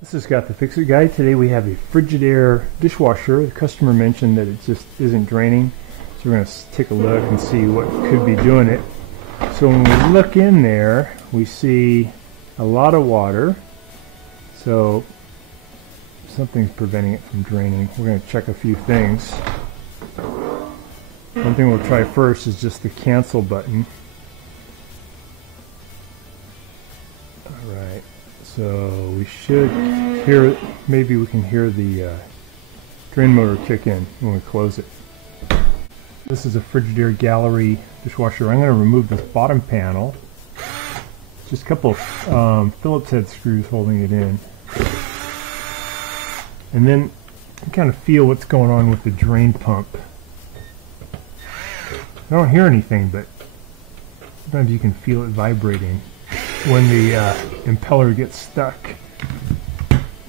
This is Scott the Fix-It Guy. Today we have a Frigidaire dishwasher. The customer mentioned that it just isn't draining, so we're going to take a look and see what could be doing it. So when we look in there, we see a lot of water, so something's preventing it from draining. We're going to check a few things. One thing we'll try first is just the cancel button. Alright, so we should hear, maybe we can hear the drain motor kick in when we close it. This is a Frigidaire Gallery dishwasher. I'm going to remove this bottom panel. Just a couple of Phillips head screws holding it in. And then you kind of feel what's going on with the drain pump. I don't hear anything, but sometimes you can feel it vibrating when the impeller gets stuck.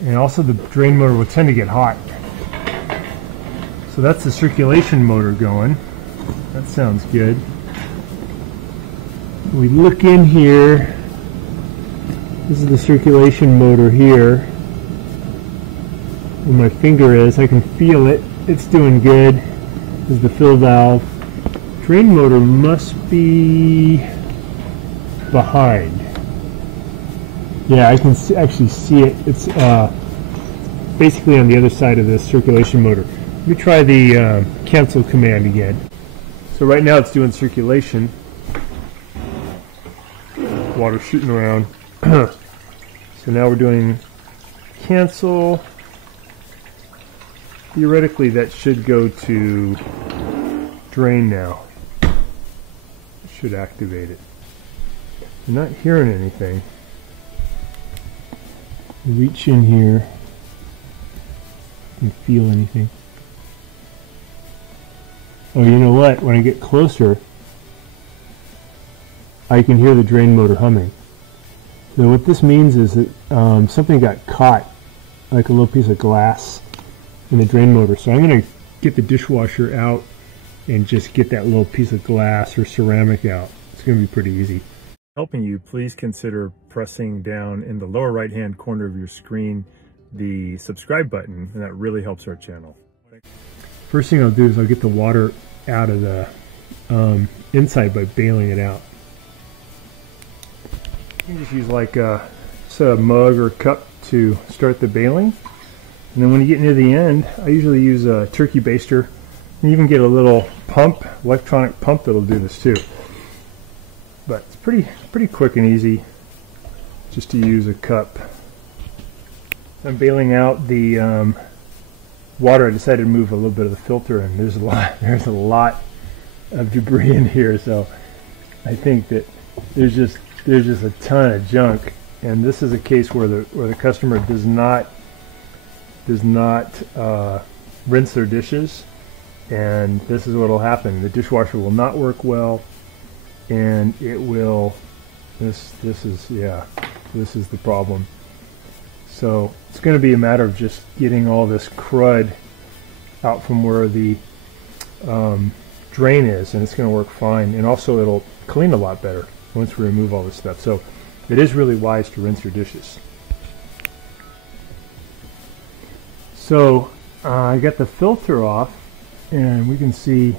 And also the drain motor will tend to get hot. So that's the circulation motor going. That sounds good. We look in here. This is the circulation motor here. Where my finger is, I can feel it. It's doing good. This is the fill valve. Drain motor must be behind. Yeah, I can actually see it. It's basically on the other side of the circulation motor. Let me try the cancel command again. So right now it's doing circulation. Water shooting around. So now we're doing cancel. Theoretically that should go to drain now. Should activate it. I'm not hearing anything. Reach in here. Can feel anything. Oh, you know what? When I get closer, I can hear the drain motor humming. So what this means is that something got caught, like a little piece of glass, in the drain motor. So I'm going to get the dishwasher out and just get that little piece of glass or ceramic out. It's going to be pretty easy. Helping you, please consider pressing down in the lower right hand corner of your screen the subscribe button, and that really helps our channel. First thing I'll do is I'll get the water out of the inside by bailing it out. You can just use like a mug or cup to start the bailing, and then when you get near the end, I usually use a turkey baster. You even get a little pump, electronic pump, that'll do this too. But it's pretty quick and easy just to use a cup. I'm bailing out the water. I decided to move a little bit of the filter, and there's a lot of debris in here. So I think that there's just a ton of junk, and this is a case where the customer does not rinse their dishes. And this is what will happen. The dishwasher will not work well, and it will, this is the problem. So it's going to be a matter of just getting all this crud out from where the drain is, and it's going to work fine. And also it'll clean a lot better once we remove all this stuff. So it is really wise to rinse your dishes. So I got the filter off, and we can see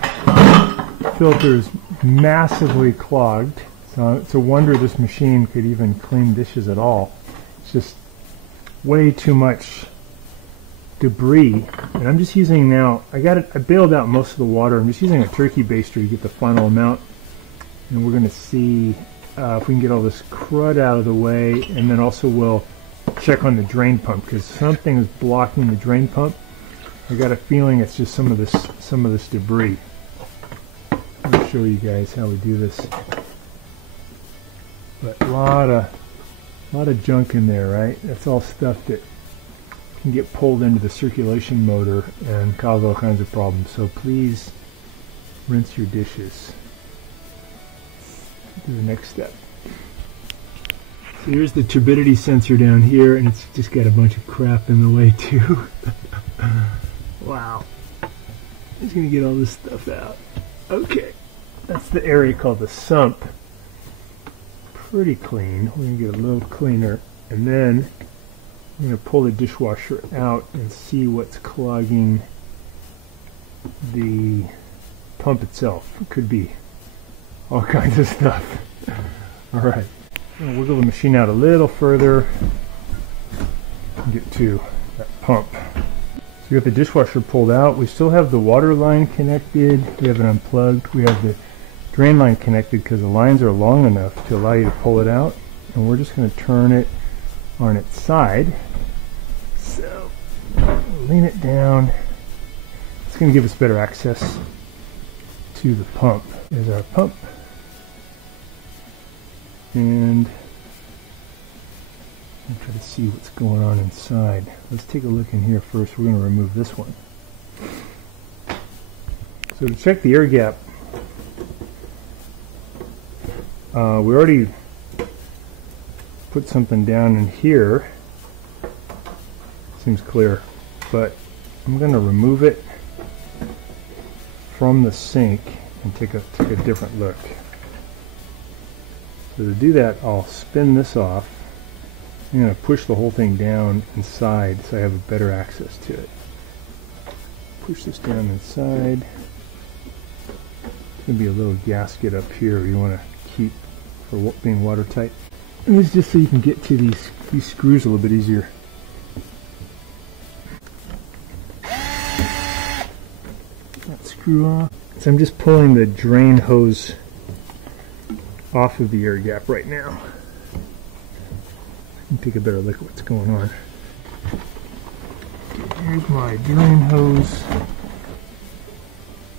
the filter is massively clogged. So it's a wonder this machine could even clean dishes at all. It's just way too much debris. And I'm just using now, I bailed out most of the water. I'm just using a turkey baster to get the final amount. And we're going to see if we can get all this crud out of the way, and then also we'll check on the drain pump, because something is blocking the drain pump. I got a feeling it's just some of this debris. I'll show you guys how we do this. But a lot of junk in there, right? That's all stuff that can get pulled into the circulation motor and cause all kinds of problems. So please rinse your dishes. Let's do the next step. So here's the turbidity sensor down here, and it's just got a bunch of crap in the way too. Wow. Just gonna get all this stuff out. Okay. That's the area called the sump. Pretty clean. We're gonna get a little cleaner, and then I'm going to pull the dishwasher out and see what's clogging the pump itself. It could be all kinds of stuff. Alright, I'm going to wiggle the machine out a little further and get to that pump. So we got the dishwasher pulled out. We still have the water line connected. We have it unplugged. We have the drain line connected because the lines are long enough to allow you to pull it out. And we're just going to turn it on its side. So lean it down. It's going to give us better access to the pump. There's our pump. And I'll try to see what's going on inside. Let's take a look in here first. We're going to remove this one. So to check the air gap, we already put something down in here. Seems clear, but I'm going to remove it from the sink and take a different look. So to do that, I'll spin this off. I'm going to push the whole thing down inside so I have a better access to it. Push this down inside. There's going to be a little gasket up here you want to keep for being watertight. And this is just so you can get to these screws a little bit easier. That screw off. So I'm just pulling the drain hose off of the air gap right now. Take a better look at what's going on. Okay, here's my drain hose.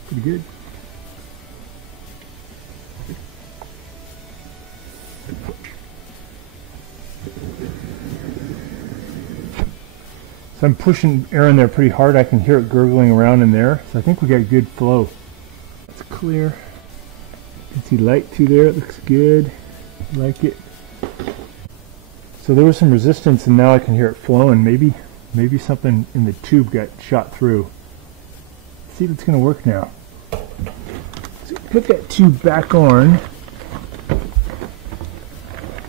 Pretty good. So I'm pushing air in there pretty hard. I can hear it gurgling around in there. So I think we got good flow. It's clear. You can see light through there. It looks good. I like it. So there was some resistance and now I can hear it flowing. Maybe something in the tube got shot through. Let's see if it's going to work now. So put that tube back on.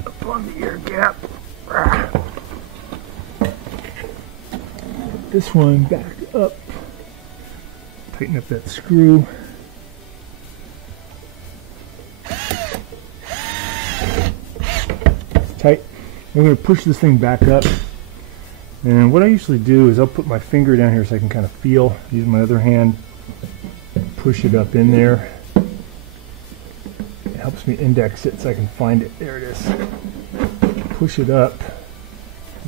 Up on the air gap. Put this one back up. Tighten up that screw. It's tight. I'm going to push this thing back up, and what I usually do is I'll put my finger down here so I can kind of feel, use my other hand, push it up in there. It helps me index it so I can find it. There it is. Push it up,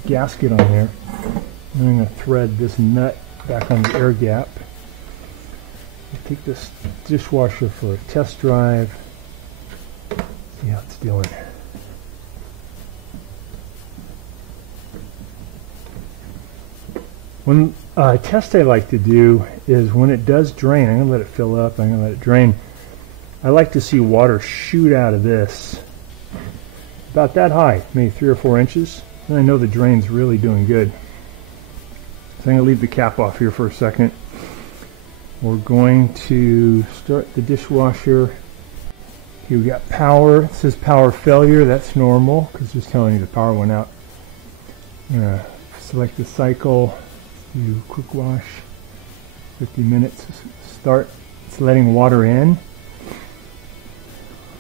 gasket on there. I'm going to thread this nut back on the air gap. Take this dishwasher for a test drive, see how it's doing. One test I like to do is when it does drain, I'm going to let it fill up, I'm going to let it drain. I like to see water shoot out of this about that high, maybe 3 or 4 inches. And I know the drain's really doing good. So I'm going to leave the cap off here for a second. We're going to start the dishwasher. Okay, we got power. It says power failure. That's normal because it's just telling you the power went out. I'm going to select the cycle. Do quick wash, 50 minutes. Start. It's letting water in.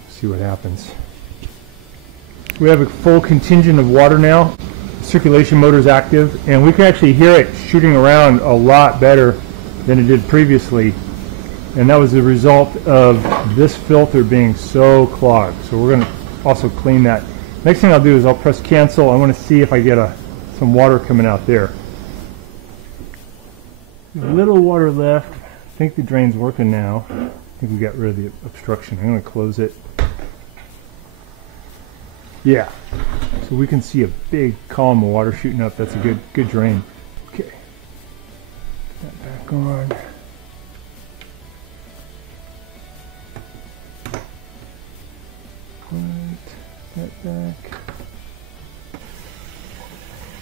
See what happens. We have a full contingent of water now. Circulation motor is active, and we can actually hear it shooting around a lot better than it did previously. And that was the result of this filter being so clogged. So we're going to also clean that. Next thing I'll do is I'll press cancel. I want to see if I get some water coming out there. A little water left. I think the drain's working now. I think we got rid of the obstruction. I'm going to close it. Yeah. So we can see a big column of water shooting up. That's a good drain. Okay. Put that back on. Put that back.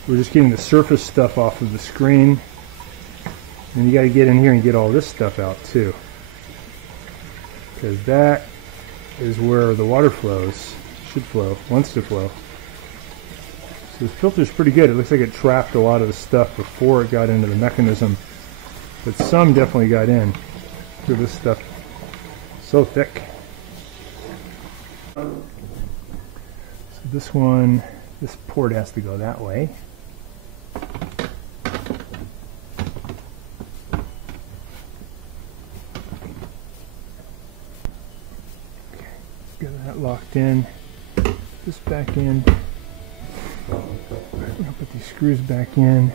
We're just getting the surface stuff off of the screen. And you got to get in here and get all this stuff out too, because that is where the water flows, should flow, wants to flow. So this filter's pretty good. It looks like it trapped a lot of the stuff before it got into the mechanism, but some definitely got in. Look at this stuff, so thick. So this one, this port has to go that way. Okay, got that locked in. This back in. I'm gonna put these screws back in.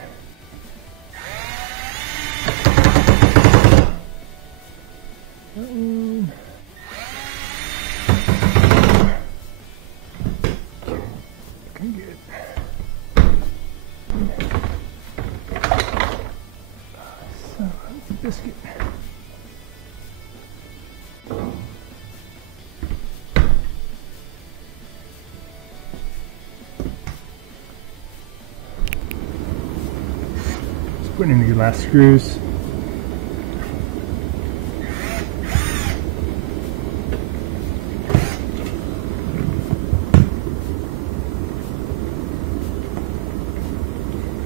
Looking good. So, biscuit. Putting in the last screws.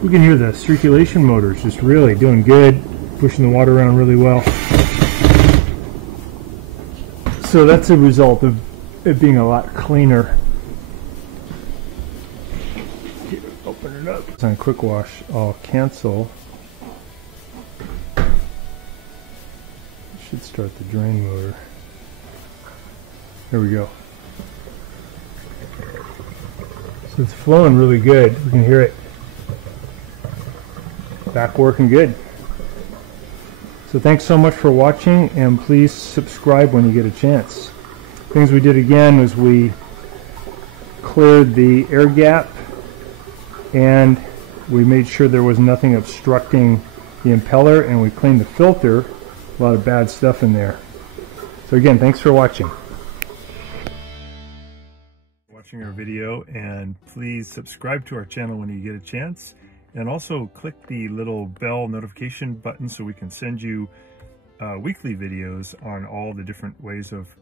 We can hear the circulation motors just really doing good, pushing the water around really well. So that's a result of it being a lot cleaner. Here, open it up. It's on quick wash. I'll cancel. Should start the drain motor. There we go. So it's flowing really good. We can hear it. Back working good. So thanks so much for watching, and please subscribe when you get a chance. Things we did again was we cleared the air gap, and we made sure there was nothing obstructing the impeller, and we cleaned the filter. A lot of bad stuff in there. So again, thanks for watching. Watching our video, and please subscribe to our channel when you get a chance, and also click the little bell notification button so we can send you weekly videos on all the different ways of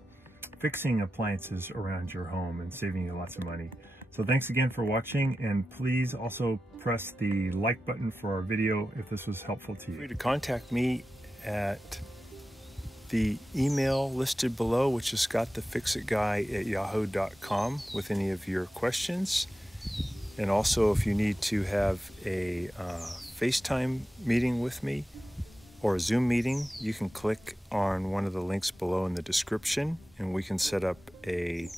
fixing appliances around your home and saving you lots of money. So thanks again for watching, and please also press the like button for our video if this was helpful to you. Feel free to contact me at the email listed below, which is scottthefixitguy@yahoo.com, with any of your questions. And also, if you need to have a FaceTime meeting with me or a Zoom meeting, you can click on one of the links below in the description, and we can set up a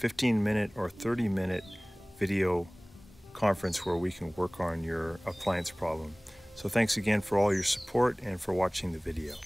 15-minute or 30-minute video conference where we can work on your appliance problem. So thanks again for all your support and for watching the video.